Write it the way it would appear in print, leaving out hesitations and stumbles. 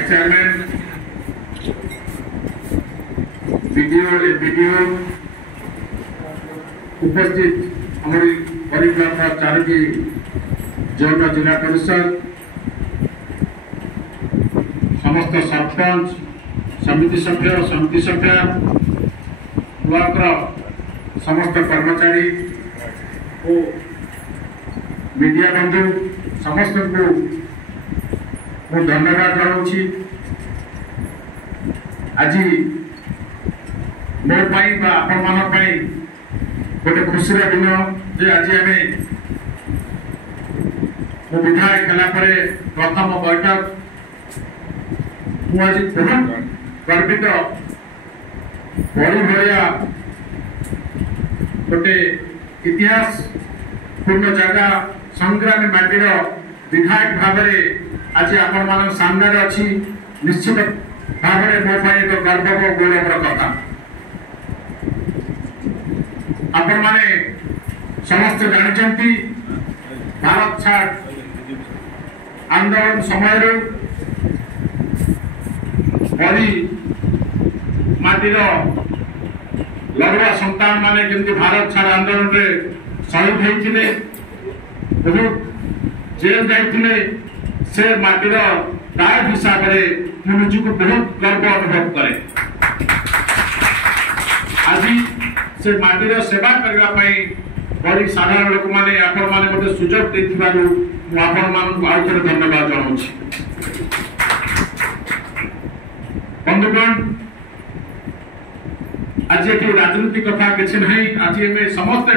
Vice chairman video उपस्थित हमारी परिवार चारोटी जौन जिला परिषद समस्त सरपंच समिति सभ्य ब्लॉक समस्त कर्मचारी और मीडिया बंधु समस्त को मु धन्यवाद जनाऊँगी। आज मोर आपण मान गोटे खुशी दिन जे आज आम विधायक कलापर प्रथम बैठक मुझे बहुत गर्वित बड़ी भाया गोटे इतिहास पूर्ण जगह संग्रामी माटीर विधायक भाव आज आपण मान सामने अच्छी निश्चित भाव मो एक गर्व और गौरवर कथा। आपण माने समस्त जानते भारत छाड़ आंदोलन समय बड़ी माटीर लड़ुआ संतान माने जमी भारत छाड़ आंदोलन में शहीद होते बहुत जेल जाते से माटीर दाय हिसाब से मुझको बहुत गर्व अनुभव करे। आज से माटीर सेवा करने बड़ी साधारण लोक मैंने आपण मैंने गोटे सुजोग देथिबारु आपण मानक आउ थे धन्यवाद जनाऊँ। बंधुगण आज ये राजनीति कथा किसी ना आज समस्त